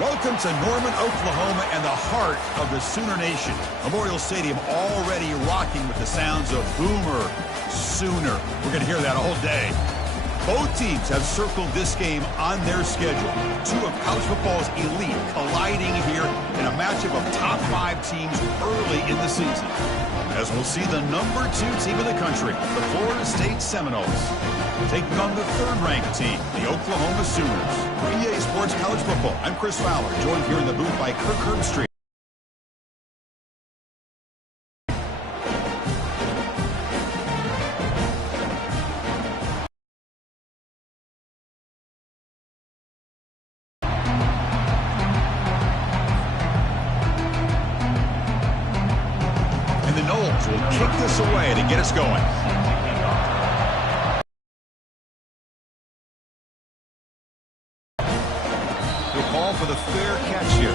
Welcome to Norman, Oklahoma, and the heart of the Sooner Nation. Memorial Stadium already rocking with the sounds of Boomer Sooner. We're going to hear that all day. Both teams have circled this game on their schedule. Two of college football's elite colliding here in a matchup of top 5 teams early in the season. As we'll see the number 2 team in the country, the Florida State Seminoles, taking on the 3rd-ranked team, the Oklahoma Sooners. For EA Sports College Football, I'm Chris Fowler, joined here in the booth by Kirk Herbstreit. And the Noles will kick this away to get us going. Call for the fair catch here.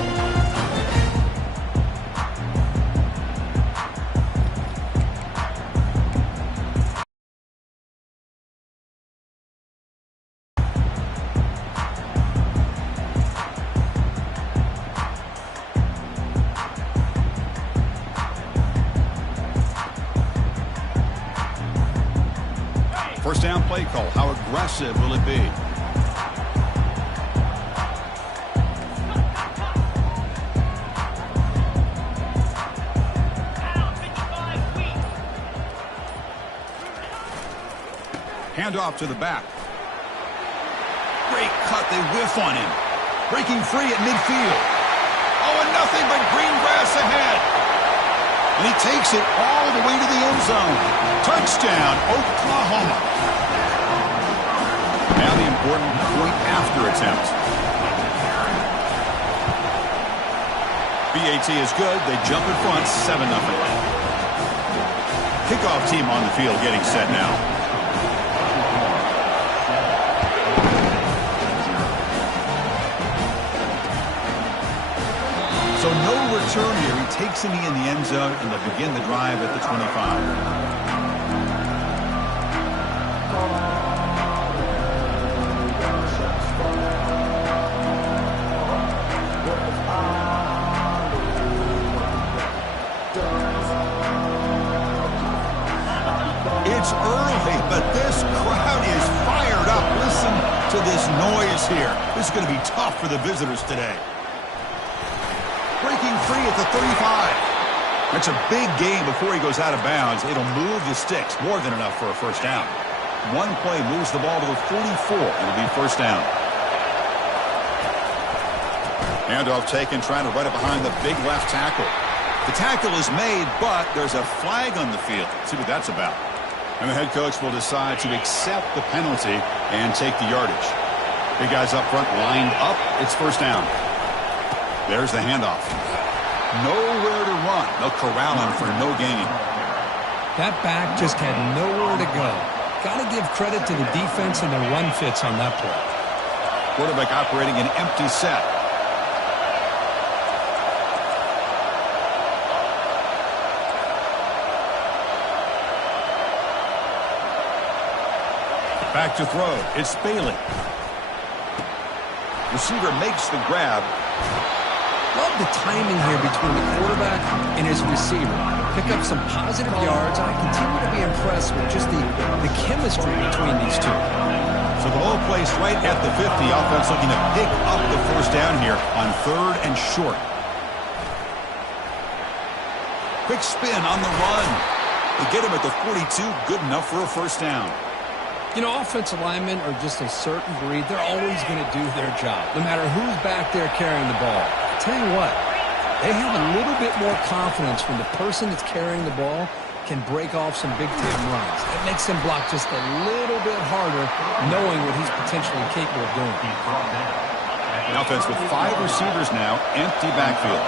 First down play call. How aggressive will it be? Handoff to the back. Great cut. They whiff on him. Breaking free at midfield. Oh, and nothing but green grass ahead. And he takes it all the way to the end zone. Touchdown, Oklahoma. Now the important point after attempt. BAT is good. They jump in front, 7-0. Kickoff team on the field getting set now. So no return here. He takes him in the end zone, and they'll begin the drive at the 25. It's early, but this crowd is fired up. Listen to this noise here. This is going to be tough for the visitors today. Breaking free at the 35. That's a big gain before he goes out of bounds. It'll move the sticks, more than enough for a first down. One play moves the ball to the 44. It'll be first down. Handoff taken, trying to run it behind the big left tackle. The tackle is made, but there's a flag on the field. Let's see what that's about. And the head coach will decide to accept the penalty and take the yardage. Big guys up front lined up. It's first down. There's the handoff. Nowhere to run. They'll corral him for no gain. That back just had nowhere to go. Got to give credit to the defense and their run fits on that play. Quarterback operating an empty set. Back to throw. It's Bailey. Receiver makes the grab. Love the timing here between the quarterback and his receiver. Pick up some positive yards, and I continue to be impressed with just the chemistry between these two. So the ball placed right at the 50. Offense looking to pick up the first down here on 3rd and short. Quick spin on the run. They get him at the 42. Good enough for a first down. You know, offensive linemen are just a certain breed. They're always going to do their job, no matter who's back there carrying the ball. I tell you what, they have a little bit more confidence when the person that's carrying the ball can break off some big-time runs. It makes him block just a little bit harder, knowing what he's potentially capable of doing. The offense with 5 receivers now, empty backfield.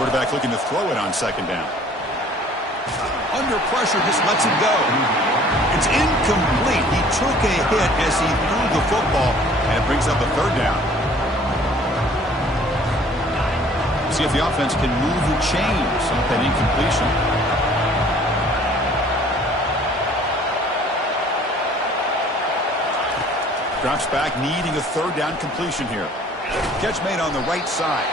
Quarterback looking to throw it on second down. Under pressure, just lets it go. It's incomplete. He took a hit as he threw the football, and it brings up a third down. See if the offense can move the chains off that incompletion. Drops back, needing a third down completion here. Catch made on the right side.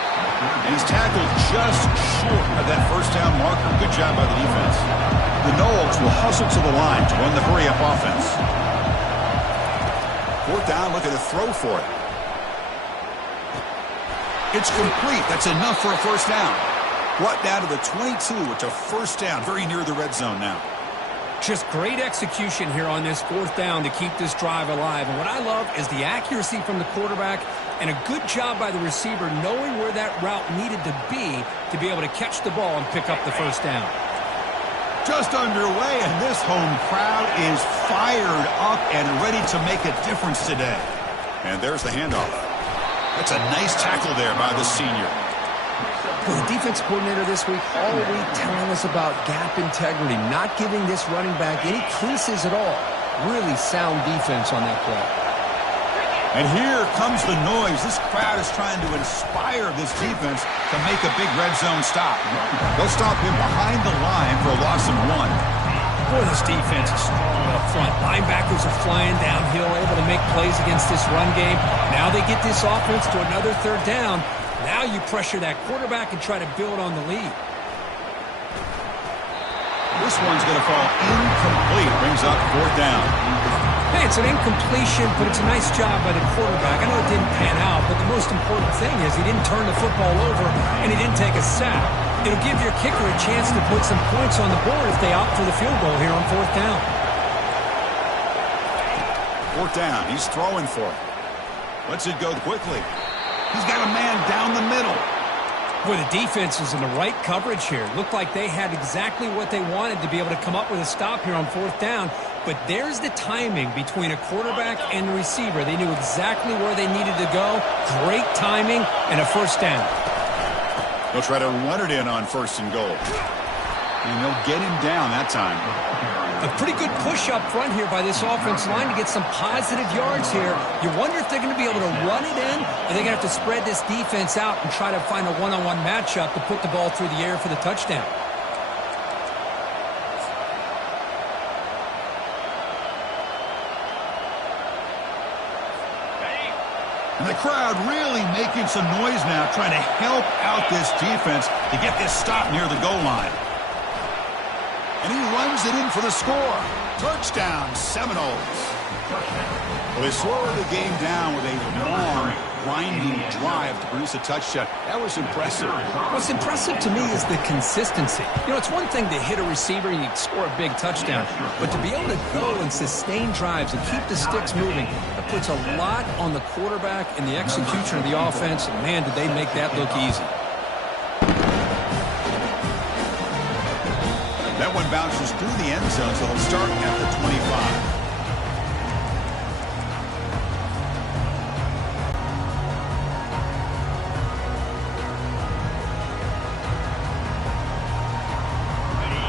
And he's tackled just short of that first down marker. Good job by the defense. The Noles will hustle to the line to run the hurry-up offense. Fourth down, look at a throw for it. It's complete. That's enough for a first down. Brought down to the 22. It's a first down, very near the red zone now. Just great execution here on this fourth down to keep this drive alive. And what I love is the accuracy from the quarterback and a good job by the receiver knowing where that route needed to be able to catch the ball and pick up the first down. Just underway, and this home crowd is fired up and ready to make a difference today. And there's the handoff. That's a nice tackle there by the senior. Well, the defense coordinator this week all week telling us about gap integrity, not giving this running back any creases at all. Really sound defense on that play. And here comes the noise. This crowd is trying to inspire this defense to make a big red zone stop. They'll stop him behind the line for a loss of 1. Boy, this defense is strong up front. Linebackers are flying downhill, able to make plays against this run game. Now they get this offense to another third down. Now you pressure that quarterback and try to build on the lead. This one's going to fall incomplete. Brings up fourth down. Hey, it's an incompletion, but it's a nice job by the quarterback. I know it didn't pan out, but the most important thing is he didn't turn the football over and he didn't take a sack. It'll give your kicker a chance to put some points on the board if they opt for the field goal here on fourth down. Fourth down. He's throwing for it. Lets it go quickly. He's got a man down the middle. Boy, the defense is in the right coverage here. Looked like they had exactly what they wanted to be able to come up with a stop here on fourth down. But there's the timing between a quarterback and the receiver. They knew exactly where they needed to go. Great timing and a first down. They'll try to run it in on first and goal. And they'll get him down that time. A pretty good push up front here by this offensive line to get some positive yards here. You wonder if they're going to be able to run it in, or they're going to have to spread this defense out and try to find a one-on-one matchup to put the ball through the air for the touchdown. And the crowd really making some noise now, trying to help out this defense to get this stop near the goal line. And he runs it in for the score. Touchdown, Seminoles. Well, they slowed the game down with a long, grinding drive to produce a touchdown. That was impressive. What's impressive to me is the consistency. You know, it's one thing to hit a receiver and you score a big touchdown, but to be able to go and sustain drives and keep the sticks moving, that puts a lot on the quarterback and the execution of the offense. And man, did they make that look easy. That one bounces through the end zone, so they'll start at the 25.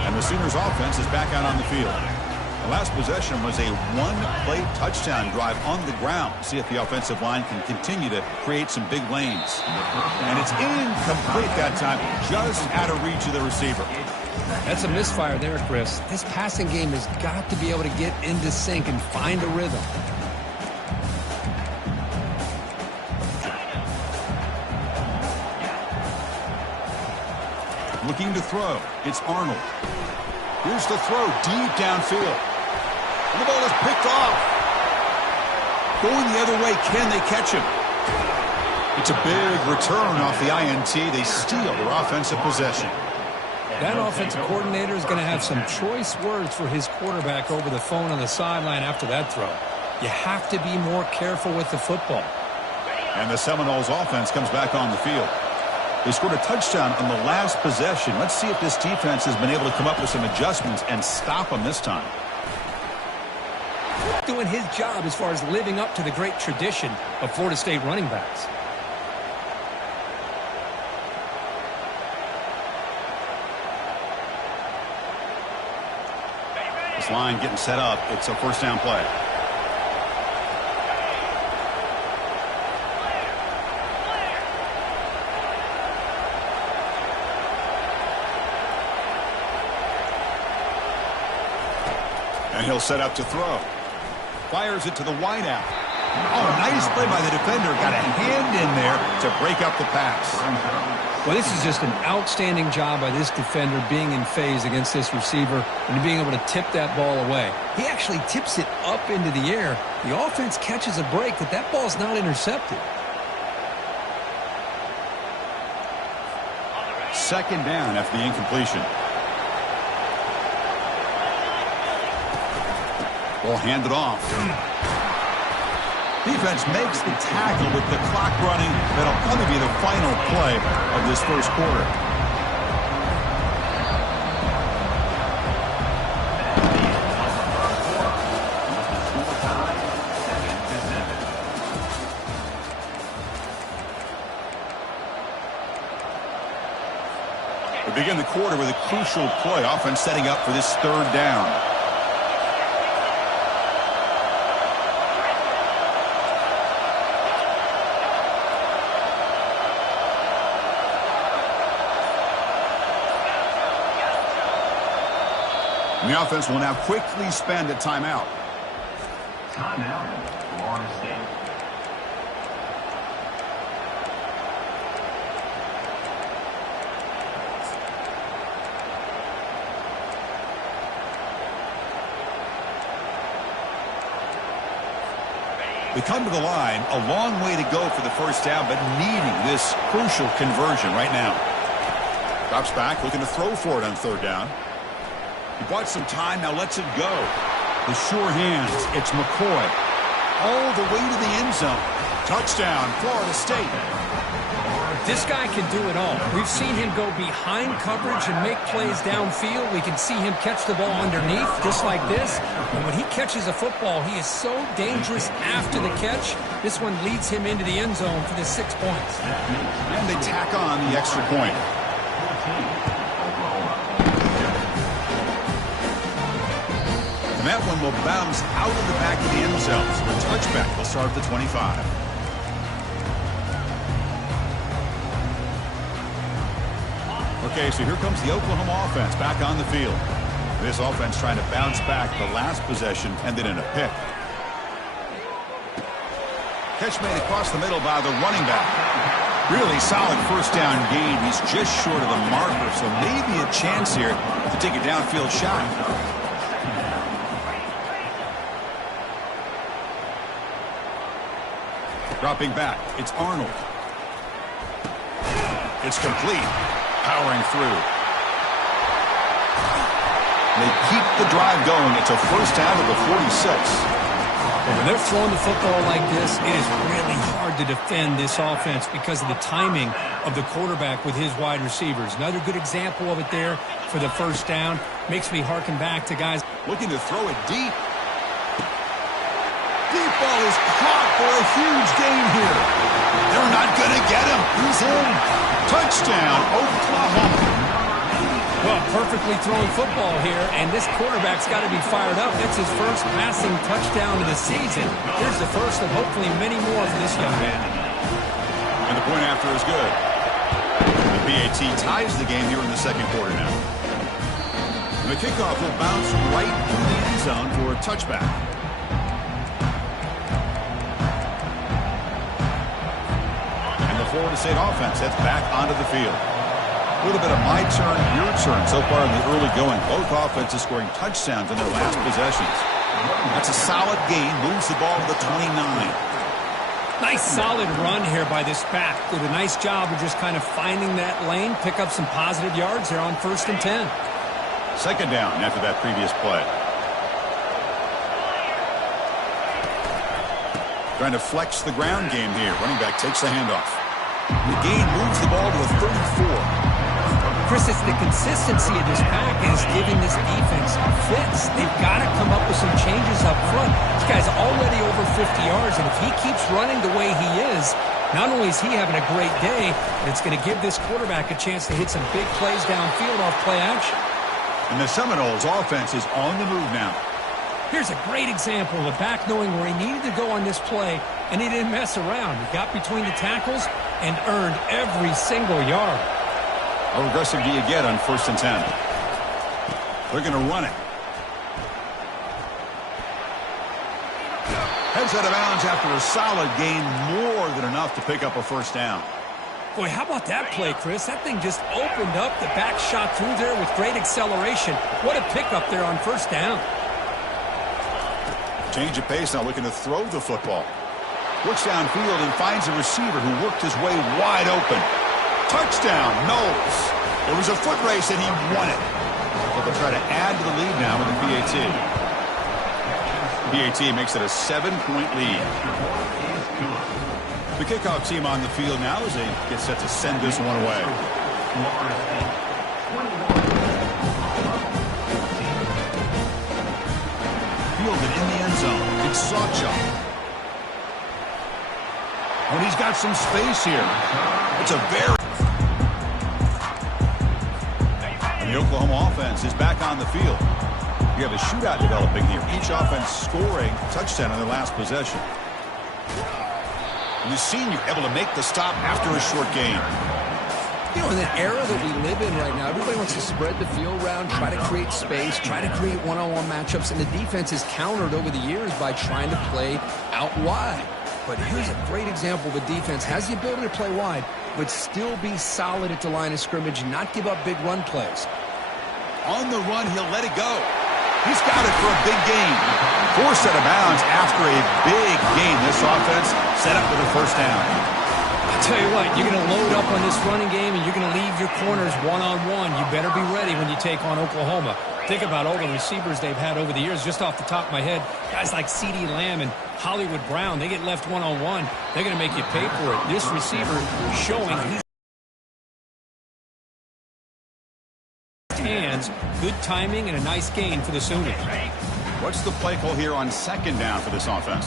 And the Sooners offense is back out on the field. The last possession was a one-play touchdown drive on the ground. See if the offensive line can continue to create some big lanes. And it's incomplete that time, just out of reach of the receiver. That's a misfire there, Chris. This passing game has got to be able to get into sync and find a rhythm. Looking to throw. It's Arnold. Here's the throw deep downfield. And the ball is picked off. Going the other way, can they catch him? It's a big return off the INT. They steal their offensive possession. That offensive coordinator is going to have some choice words for his quarterback over the phone on the sideline after that throw. You have to be more careful with the football. And the Seminoles offense comes back on the field. They scored a touchdown on the last possession. Let's see if this defense has been able to come up with some adjustments and stop them this time. Doing his job as far as living up to the great tradition of Florida State running backs. This line getting set up. It's a first down play. And he'll set up to throw. Fires it to the wideout. Oh, nice play by the defender. Got a hand in there to break up the pass. Well, this is just an outstanding job by this defender being in phase against this receiver and being able to tip that ball away. He actually tips it up into the air. The offense catches a break that ball's not intercepted. Second down after the incompletion. Ball handed off. Defense makes the tackle with the clock running. That'll probably be the final play of this first quarter. We begin the quarter with a crucial play. Offense setting up for this third down. The offense will now quickly spend a timeout. Timeout, Florida State. We come to the line, a long way to go for the first down, but needing this crucial conversion right now. Drops back, looking to throw for it on third down. He bought some time, now lets it go. The sure hands, it's McCoy. All the way to the end zone. Touchdown, Florida State. This guy can do it all. We've seen him go behind coverage and make plays downfield. We can see him catch the ball underneath, just like this. And when he catches a football, he is so dangerous after the catch. This one leads him into the end zone for the 6 points. And they tack on the extra point. And that one will bounce out of the back of the end zone. So a touchback will start at the 25. Okay, so here comes the Oklahoma offense back on the field. This offense trying to bounce back the last possession, ended in a pick. Catch made across the middle by the running back. Really solid first down gain. He's just short of the marker, so maybe a chance here to take a downfield shot. Dropping back, it's Arnold. It's complete. Powering through. They keep the drive going. It's a first down of the 46. Well, when they're throwing the football like this, it is really hard to defend this offense because of the timing of the quarterback with his wide receivers. Another good example of it there for the first down. Makes me harken back to guys looking to throw it deep. Deep ball is caught for a huge gain here. They're not going to get him. He's in. Touchdown, Oklahoma. Well, perfectly thrown football here, and this quarterback's got to be fired up. That's his first passing touchdown of the season. Here's the first of hopefully many more for this young man. And the point after is good. The PAT ties the game here in the second quarter now. And the kickoff will bounce right through the end zone for a touchback. Florida State offense heads back onto the field. A little bit of my turn, your turn so far in the early going. Both offenses scoring touchdowns in their last possessions. That's a solid gain. Moves the ball to the 29. Nice solid run here by this back. Did a nice job of just kind of finding that lane, pick up some positive yards there on 1st and 10. Second down after that previous play. Trying to flex the ground game here. Running back takes the handoff. The gain moves the ball to the 34. Chris, it's the consistency of this pack is giving this defense fits. They've got to come up with some changes up front. This guy's already over 50 yards, and if he keeps running the way he is, not only is he having a great day, but it's going to give this quarterback a chance to hit some big plays downfield off play action. And the Seminoles offense is on the move now. Here's a great example of the back knowing where he needed to go on this play, and he didn't mess around. He got between the tackles and earned every single yard. How aggressive do you get on 1st and 10? They're going to run it. Heads out of bounds after a solid gain, more than enough to pick up a first down. Boy, how about that play, Chris? That thing just opened up. The back shot through there with great acceleration. What a pickup there on first down. Change of pace now, looking to throw the football. Looks downfield and finds a receiver who worked his way wide open. Touchdown, Knowles. It was a foot race and he won it. But they'll try to add to the lead now with the PAT. PAT makes it a 7-point lead. The kickoff team on the field now as they get set to send this one away. Fielded in the end zone. It's Sawchuk. And he's got some space here. It's a very... And the Oklahoma offense is back on the field. You have a shootout developing here. Each offense scoring a touchdown on their last possession. And the senior able to make the stop after a short gain. You know, in the era that we live in right now, everybody wants to spread the field around, try to create space, try to create one-on-one matchups, and the defense is countered over the years by trying to play out wide. But here's a great example. The defense has the ability to play wide, but still be solid at the line of scrimmage, not give up big run plays. On the run, he'll let it go. He's got it for a big gain. Forced out of bounds after a big gain. This offense set up with a first down. I'll tell you what, you're going to load up on this running game and you're going to leave your corners one-on-one. You better be ready when you take on Oklahoma. Think about all the receivers they've had over the years. Just off the top of my head, guys like CeeDee Lamb and Hollywood Brown, they get left one-on-one. They're going to make you pay for it. This receiver showing he's hands, good timing, and a nice gain for the Sooners. What's the play call here on second down for this offense?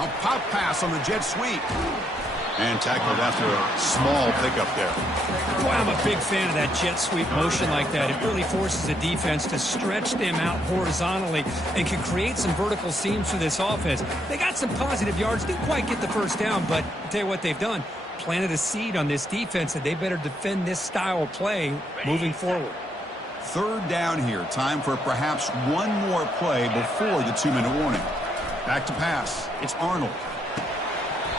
A pop pass on the jet sweep. And tackled after a small pickup there. Boy, I'm a big fan of that jet sweep motion like that. It really forces the defense to stretch them out horizontally and can create some vertical seams for this offense. They got some positive yards, didn't quite get the first down, but I'll tell you what they've done. Planted a seed on this defense, and they better defend this style of play moving forward. Third down here. Time for perhaps one more play before the 2-minute warning. Back to pass. It's Arnold.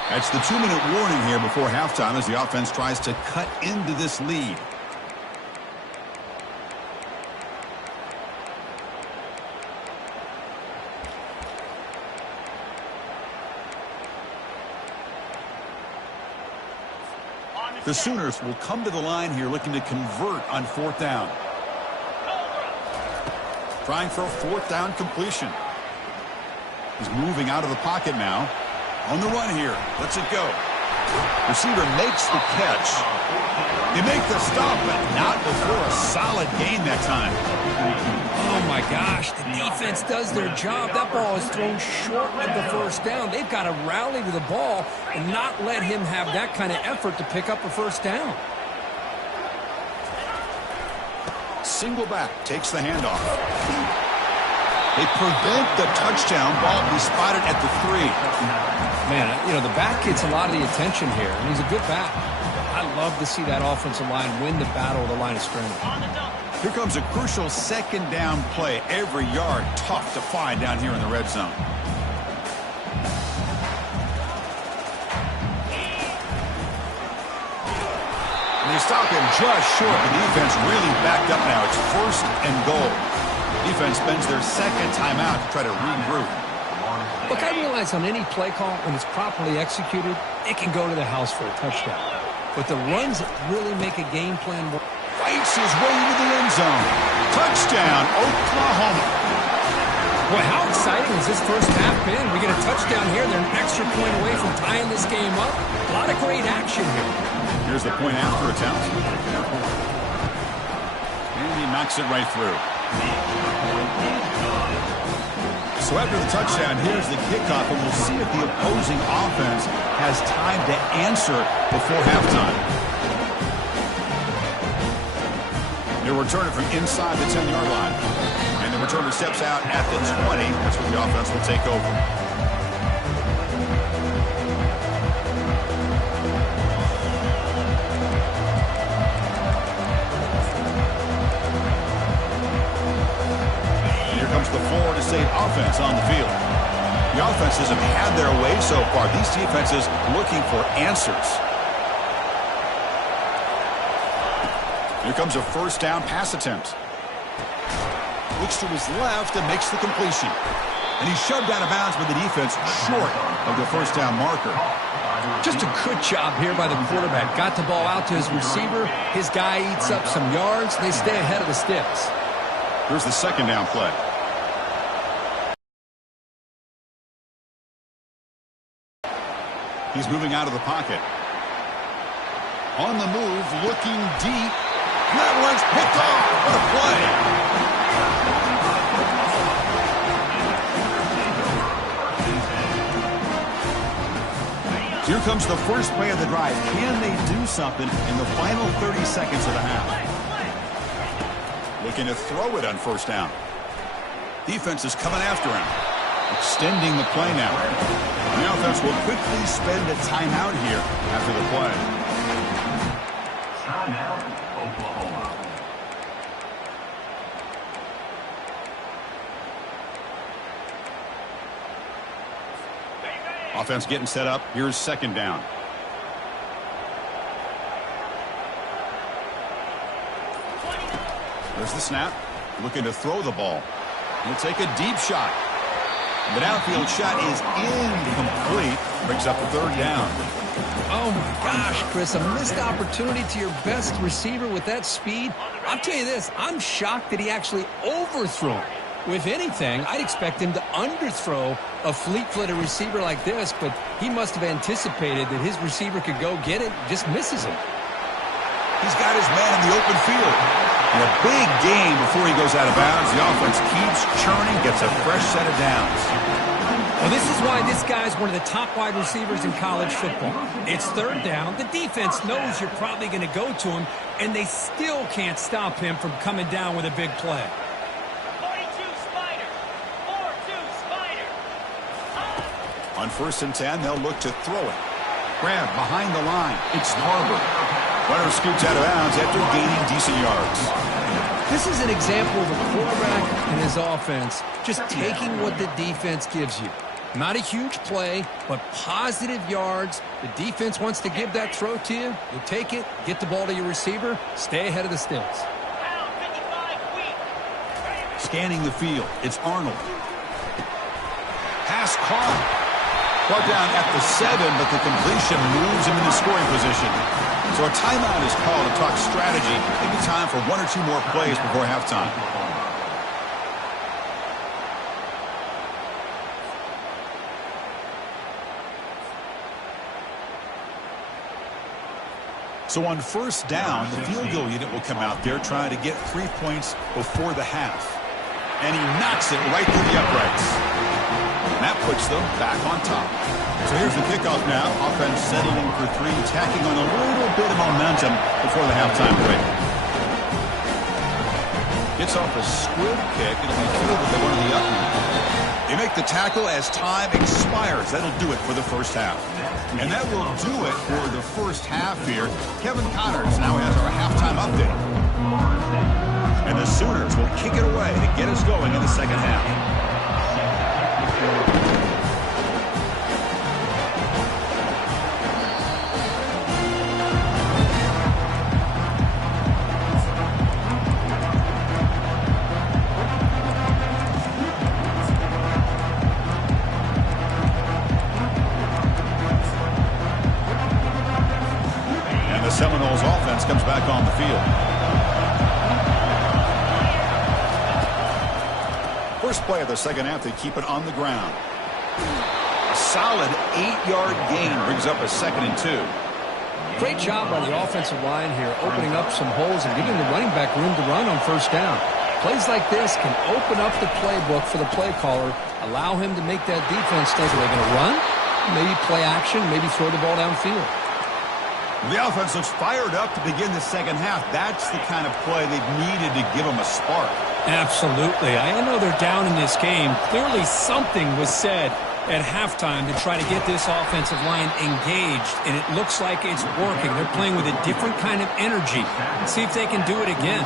That's the 2-minute warning here before halftime as the offense tries to cut into this lead. The Sooners will come to the line here looking to convert on fourth down. Trying for a fourth down completion. He's moving out of the pocket now. On the run here. Lets it go. Receiver makes the catch. They make the stop, but not before a solid gain that time. Oh, my gosh. The defense does their job. That ball is thrown short of the first down. They've got to rally to the ball and not let him have that kind of effort to pick up a first down. Single back. Takes the handoff. They prevent the touchdown. Ball will be spotted at the 3. Man, you know, the back gets a lot of the attention here, and he's a good back. I love to see that offensive line win the battle of the line of scrimmage. Here comes a crucial second down play. Every yard tough to find down here in the red zone. And they stop him just short. The defense really backed up now. It's first and goal. Defense spends their second timeout to try to regroup. Look, I realize on any play call, when it's properly executed, it can go to the house for a touchdown. But the runs that really make a game plan work. Fights his way into the end zone. Touchdown, Oklahoma. Boy, how exciting has this first half been? We get a touchdown here. They're an extra point away from tying this game up. A lot of great action here. Here's the point after attempt. And he knocks it right through. So after the touchdown, here's the kickoff, and we'll see if the opposing offense has time to answer before halftime. They'll return it from inside the 10-yard line. And the returner steps out at the 20. That's where the offense will take over. offense on the field. The offenses have had their way so far. These defenses looking for answers. Here comes a first down pass attempt. Looks to his left and makes the completion. And he's shoved out of bounds with the defense short of the first down marker. Just a good job here by the quarterback. Got the ball out to his receiver. His guy eats up some yards. They stay ahead of the sticks. Here's the second down play. He's moving out of the pocket. On the move, looking deep. That one's picked off. What a play. Here comes the first play of the drive. Can they do something in the final 30 seconds of the half? Looking to throw it on first down. Defense is coming after him. Extending the play now. The offense will quickly spend a timeout here after the play. Timeout, Oklahoma. Offense getting set up. Here's second down. There's the snap. Looking to throw the ball. He'll take a deep shot. The downfield shot is incomplete. Brings up the third down. Oh, my gosh, Chris, a missed opportunity to your best receiver with that speed. I'll tell you this, I'm shocked that he actually overthrew him. If anything, I'd expect him to underthrow a fleet-footed receiver like this, but he must have anticipated that his receiver could go get it, just misses him. He's got his man in the open field. And a big gain before he goes out of bounds. The offense keeps churning, gets a fresh set of downs. Well, this is why this guy's one of the top wide receivers in college football. It's third down. The defense knows you're probably going to go to him, and they still can't stop him from coming down with a big play. 42 Spider. 4-2 Spider. On 1st and 10, they'll look to throw it. Grab behind the line. It's Harbor. Runner scoots out of bounds after gaining decent yards. This is an example of a quarterback and his offense just taking what the defense gives you. Not a huge play, but positive yards. The defense wants to give that throw to you. You take it, get the ball to your receiver, stay ahead of the sticks. Pound 55 weak. Scanning the field. It's Arnold. Pass caught. Brought down at the 7, but the completion moves him into scoring position. So a timeout is called to talk strategy. Maybe time for 1 or 2 more plays before halftime. So on 1st down, the field goal unit will come out there trying to get 3 points before the half. And he knocks it right through the uprights. And that puts them back on top. So here's the kickoff now. Offense settling for 3, tacking on a little bit of momentum before the halftime break. Gets off a squib kick. It'll be fielded by one of the Upmen. They make the tackle as time expires. That'll do it for the first half. And that will do it for the first half here. Kevin Connors now has our halftime update. And the Sooners will kick it away to get us going in the second half. Seminoles offense comes back on the field. First play of the second half, they keep it on the ground. A solid 8-yard gain brings up a 2nd and 2. Great job by the offensive line here, opening up some holes and giving the running back room to run on 1st down. Plays like this can open up the playbook for the play caller, allow him to make that defense think, are they going to run? Maybe play action, maybe throw the ball downfield. The offense looks fired up to begin the second half. That's the kind of play they've needed to give them a spark. Absolutely. I know they're down in this game. Clearly something was said at halftime to try to get this offensive line engaged, and it looks like it's working. They're playing with a different kind of energy. Let's see if they can do it again.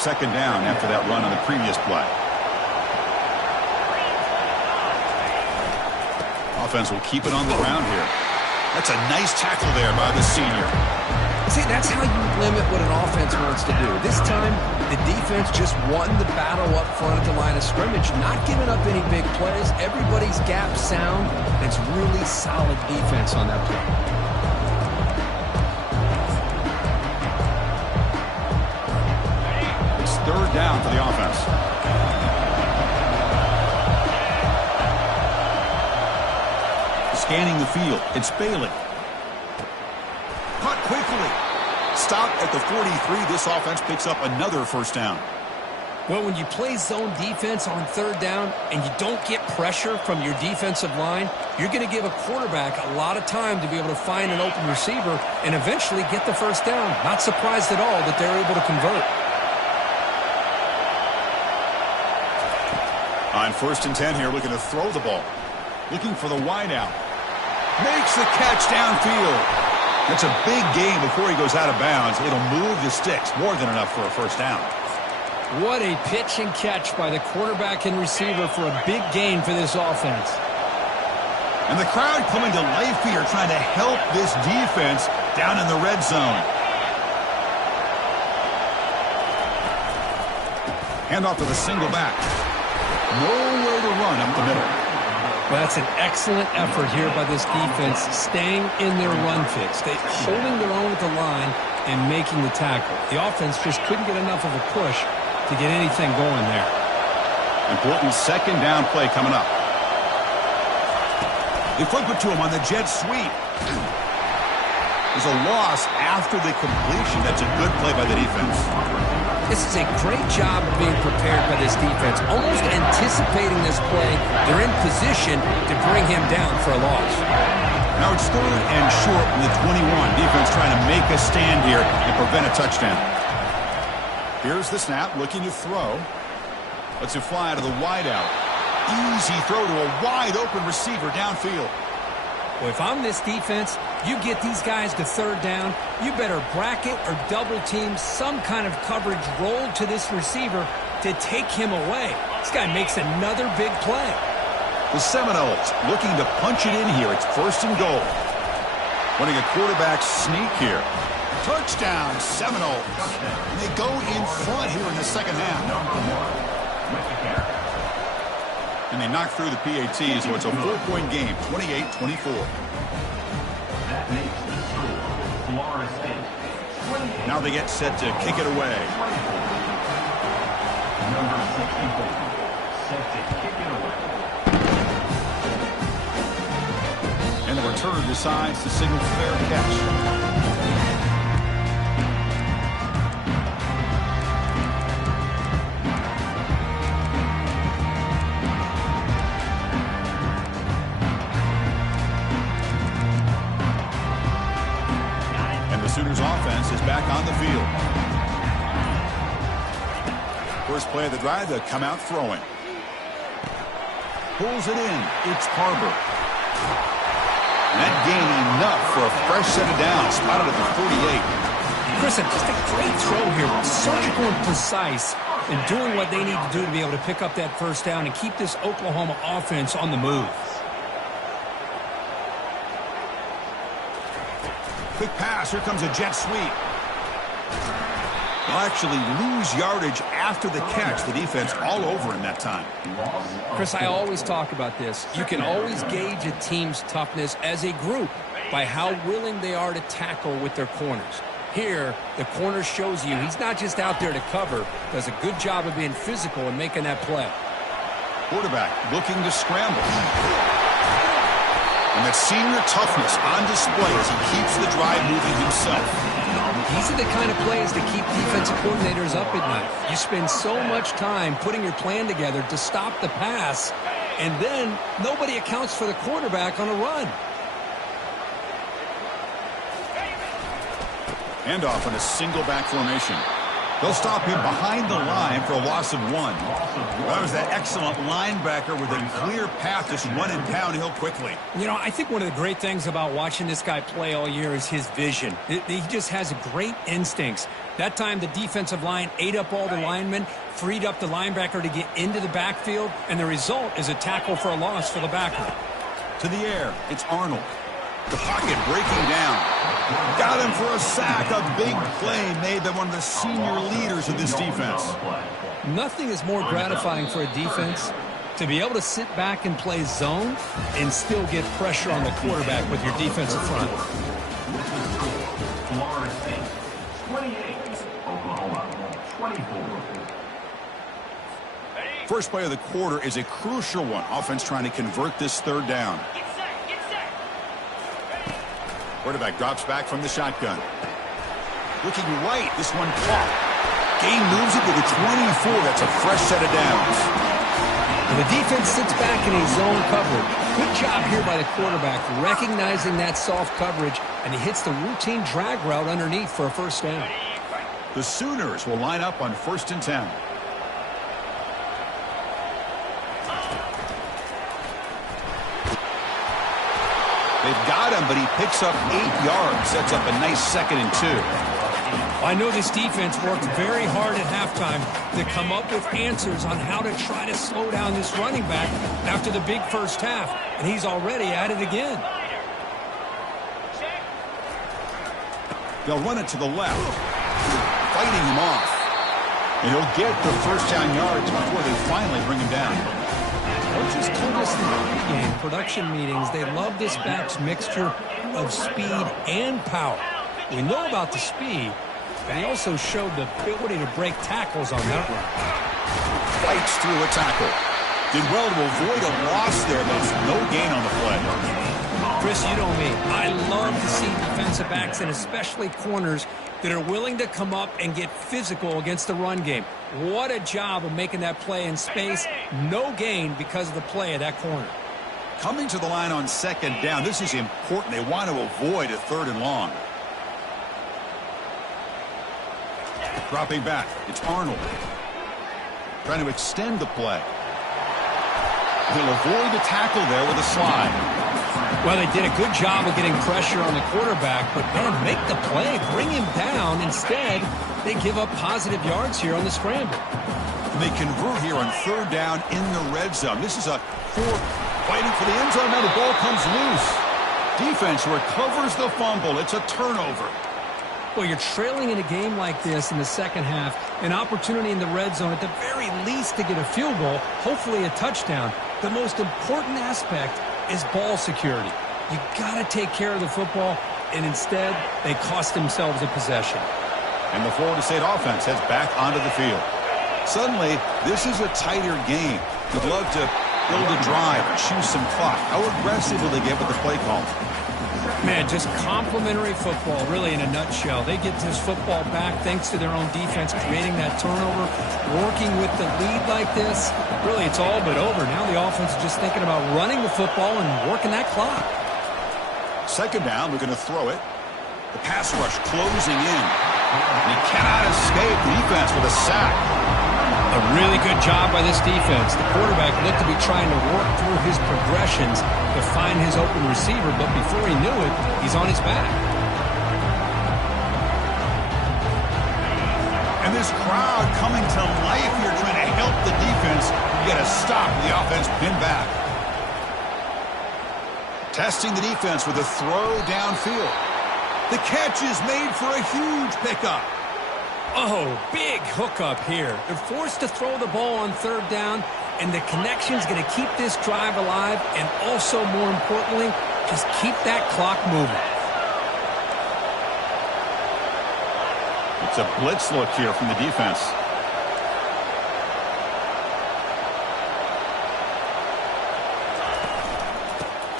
2nd down after that run on the previous play. offense will keep it on the ground here. That's a nice tackle there by the senior. See, that's how you limit what an offense wants to do. This time, the defense just won the battle up front at the line of scrimmage, not giving up any big plays. Everybody's gap sound. It's really solid defense on that play. It's third down for the offense. Scanning the field, it's Bailey. Caught quickly. Stop at the 43. This offense picks up another first down. Well, when you play zone defense on third down and you don't get pressure from your defensive line, you're going to give a quarterback a lot of time to be able to find an open receiver and eventually get the first down. Not surprised at all that they're able to convert. On 1st and 10 here, looking to throw the ball. Looking for the wide out. Makes the catch downfield. That's a big gain before he goes out of bounds. It'll move the sticks, more than enough for a first down. What a pitch and catch by the quarterback and receiver for a big gain for this offense. And the crowd coming to life here, trying to help this defense down in the red zone. Handoff to the single back. Nowhere to run up the middle. Well, that's an excellent effort here by this defense, staying in their run fix. They're holding their own at the line and making the tackle. The offense just couldn't get enough of a push to get anything going there. Important second down play coming up. They flip it to him on the jet sweep. There's a loss after the completion. That's a good play by the defense. This is a great job of being prepared by this defense, almost anticipating this play. They're in position to bring him down for a loss. Now it's third and short from the 21. Defense trying to make a stand here and prevent a touchdown. Here's the snap, looking to throw. Lets it fly to the wide out. Easy throw to a wide open receiver downfield. Well, if I'm this defense, you get these guys to third down, you better bracket or double team some kind of coverage roll to this receiver to take him away. This guy makes another big play. The Seminoles looking to punch it in here. It's 1st and goal. Running a quarterback sneak here. Touchdown, Seminoles. And they go in front here in the second half. And they knock through the PAT, so it's a 4-point game, 28-24. That makes the score Florida State. Now they get set to kick it away. Number 64, set to kick it away. And the returner decides to signal fair catch. Sooners offense is back on the field. First play of the drive, they come out throwing. Pulls it in. It's Carver. And that gain enough for a fresh set of downs. Spotted at the 48. Chris, just a great throw here. Surgical and precise in doing what they need to do to be able to pick up that first down and keep this Oklahoma offense on the move. Quick pass. Here comes a jet sweep. They'll actually lose yardage after the catch. The defense all over him that time. Chris, I always talk about this. You can always gauge a team's toughness as a group by how willing they are to tackle with their corners. Here, the corner shows you he's not just out there to cover, does a good job of being physical and making that play. Quarterback looking to scramble. And that senior toughness on display as he keeps the drive moving himself. These are the kind of plays that keep defensive coordinators up at night. You spend so much time putting your plan together to stop the pass, and then nobody accounts for the quarterback on a run. Handoff in a single back formation. They'll stop him behind the line for a loss of 1. That was that excellent linebacker with a clear path just running downhill quickly. You know, I think one of the great things about watching this guy play all year is his vision. He just has great instincts. That time the defensive line ate up all the linemen, freed up the linebacker to get into the backfield, and the result is a tackle for a loss for the backer. To the air, it's Arnold. The pocket breaking down. Got him for a sack. A big play made by one of the senior leaders of this defense. Nothing is more gratifying for a defense to be able to sit back and play zone and still get pressure on the quarterback with your defensive front. Florida State, 28. Oklahoma, 24. First play of the quarter is a crucial one. Offense trying to convert this third down. Get set, get set. Quarterback drops back from the shotgun. Looking right, this one caught. Gain moves it to the 24. That's a fresh set of downs. And the defense sits back in a zone coverage. Good job here by the quarterback, recognizing that soft coverage, and he hits the routine drag route underneath for a first down. The Sooners will line up on 1st and 10. They've got him, but he picks up 8 yards. Sets up a nice 2nd and 2. I know this defense worked very hard at halftime to come up with answers on how to try to slow down this running back after the big first half, and he's already at it again. Check. They'll run it to the left, fighting him off. And he'll get the first down yards before they finally bring him down. Coaches told us in the pregame production meetings they love this back's mixture of speed and power. We know about the speed, but he also showed the ability to break tackles on that run. Fights through a tackle. Did well to avoid a loss there, but it's no gain on the play. Chris, you know me. I love to see defensive backs and especially corners that are willing to come up and get physical against the run game. What a job of making that play in space. No gain because of the play of that corner. Coming to the line on 2nd down, this is important. They want to avoid a 3rd and long. Dropping back, it's Arnold. Trying to extend the play. He'll avoid the tackle there with a slide. Well, they did a good job of getting pressure on the quarterback, but man, make the play, bring him down. Instead, they give up positive yards here on the scramble. And they convert here on 3rd down in the red zone. This is a 4th fighting for the end zone. Now the ball comes loose. Defense recovers the fumble. It's a turnover. Well, you're trailing in a game like this in the second half, an opportunity in the red zone at the very least to get a field goal, hopefully a touchdown. The most important aspect is ball security. You got to take care of the football, and instead, they cost themselves a possession. And the Florida State offense heads back onto the field. Suddenly, this is a tighter game. You'd love to build a drive and choose some clock. How aggressive will they get with the play call? Man, just complimentary football, really, in a nutshell. They get this football back thanks to their own defense, creating that turnover, working with the lead like this. Really, it's all but over. Now the offense is just thinking about running the football and working that clock. 2nd down, we're going to throw it. The pass rush closing in. And he cannot escape the defense with a sack. A really good job by this defense. The quarterback looked to be trying to work through his progressions to find his open receiver, but before he knew it, he's on his back. And this crowd coming to life here, trying to help the defense get a stop. The offense pinned back. Testing the defense with a throw downfield. The catch is made for a huge pickup. Oh, big hookup here. They're forced to throw the ball on 3rd down, and the connection's going to keep this drive alive, and also, more importantly, just keep that clock moving. It's a blitz look here from the defense.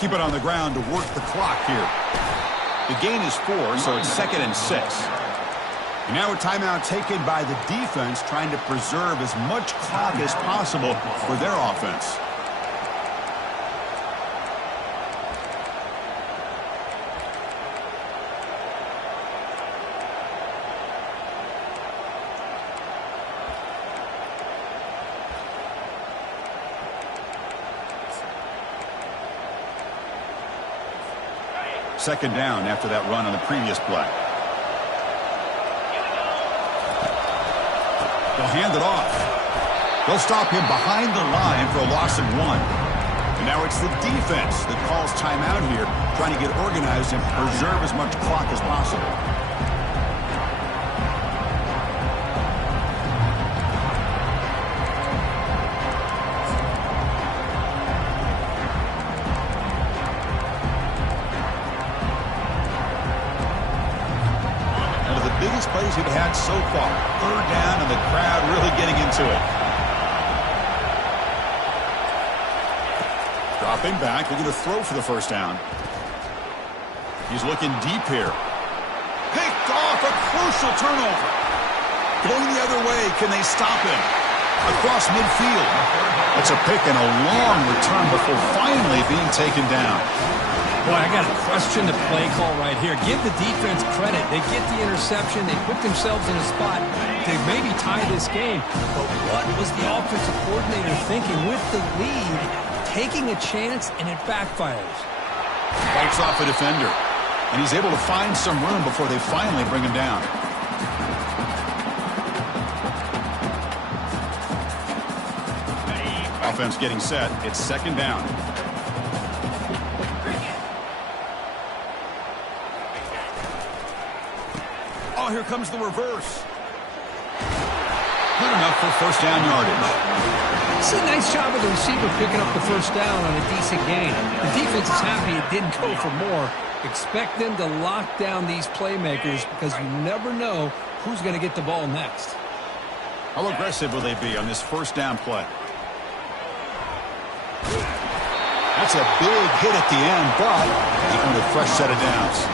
Keep it on the ground to work the clock here. The gain is 4, so it's 2nd and 6. And now a timeout taken by the defense, trying to preserve as much clock as possible for their offense. Second down after that run on the previous play. They'll hand it off. They'll stop him behind the line for a loss of 1. And now it's the defense that calls timeout here, trying to get organized and preserve as much clock as possible. One of the biggest plays we've had so far. Third down, and the crowd really getting into it. Dropping back, looking to throw for the first down. He's looking deep here. Picked off, a crucial turnover. Going the other way, can they stop him? Across midfield. It's a pick and a long return before finally being taken down. Boy, I got to question the play call right here. Give the defense credit. They get the interception. They put themselves in a spot to maybe tie this game. But what was the offensive coordinator thinking with the lead? Taking a chance, and it backfires. Fights off a defender. And he's able to find some room before they finally bring him down. Offense getting set. It's second down. Oh, here comes the reverse. Good enough for first down yardage. It's a nice job of the receiver picking up the first down on a decent gain. The defense is happy it didn't go for more. Expect them to lock down these playmakers because you never know who's going to get the ball next. How aggressive will they be on this first down play? That's a big hit at the end, but they earned a fresh set of downs.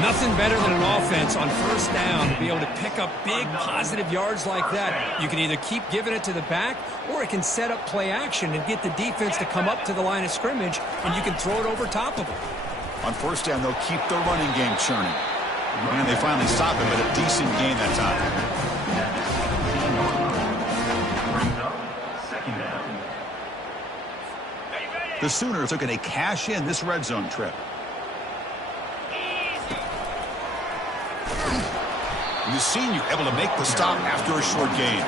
Nothing better than an offense on first down to be able to pick up big positive yards like that. You can either keep giving it to the back, or it can set up play action and get the defense to come up to the line of scrimmage, and you can throw it over top of them. On first down, they'll keep the running game churning. And they finally stop him at a decent gain that time. Second down. The Sooners looking to cash in this red zone trip. The senior able to make the stop after a short gain.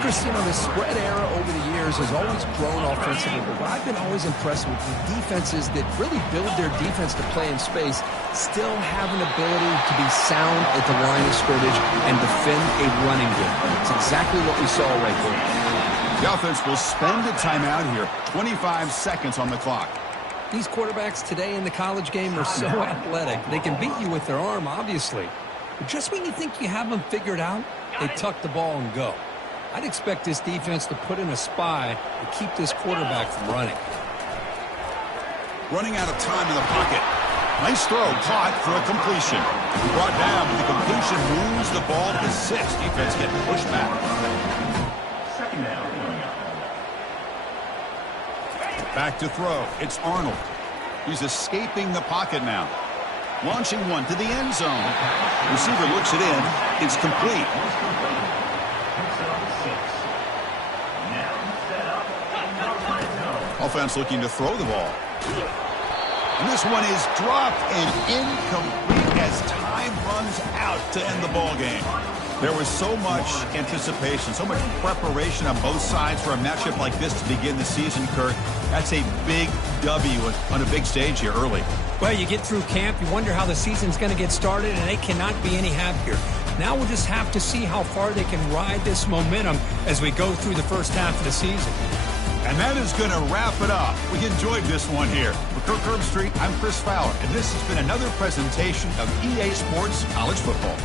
Chris, you know, the spread era over the years has always grown offensively, but I've been always impressed with the defenses that really build their defense to play in space, still have an ability to be sound at the line of scrimmage and defend a running game. It's exactly what we saw right there. The offense will spend a timeout here. 25 seconds on the clock. These quarterbacks today in the college game are so athletic. They can beat you with their arm, obviously. But just when you think you have them figured out, they tuck the ball and go. I'd expect this defense to put in a spy to keep this quarterback from running. Running out of time in the pocket. Nice throw, caught for a completion. Brought down, but the completion moves the ball to 6. Defense getting pushed back. Second down. Back to throw. It's Arnold. He's escaping the pocket now. Launching one to the end zone. Receiver looks it in. It's complete. Offense looking to throw the ball. And this one is dropped and incomplete as time runs out to end the ball game. There was so much anticipation, so much preparation on both sides for a matchup like this to begin the season, Kirk. That's a big W on a big stage here early. Well, you get through camp, you wonder how the season's going to get started, and they cannot be any happier. Now we'll just have to see how far they can ride this momentum as we go through the first half of the season. And that is going to wrap it up. We enjoyed this one here. For Kirk Herbstreit, I'm Chris Fowler, and this has been another presentation of EA Sports College Football.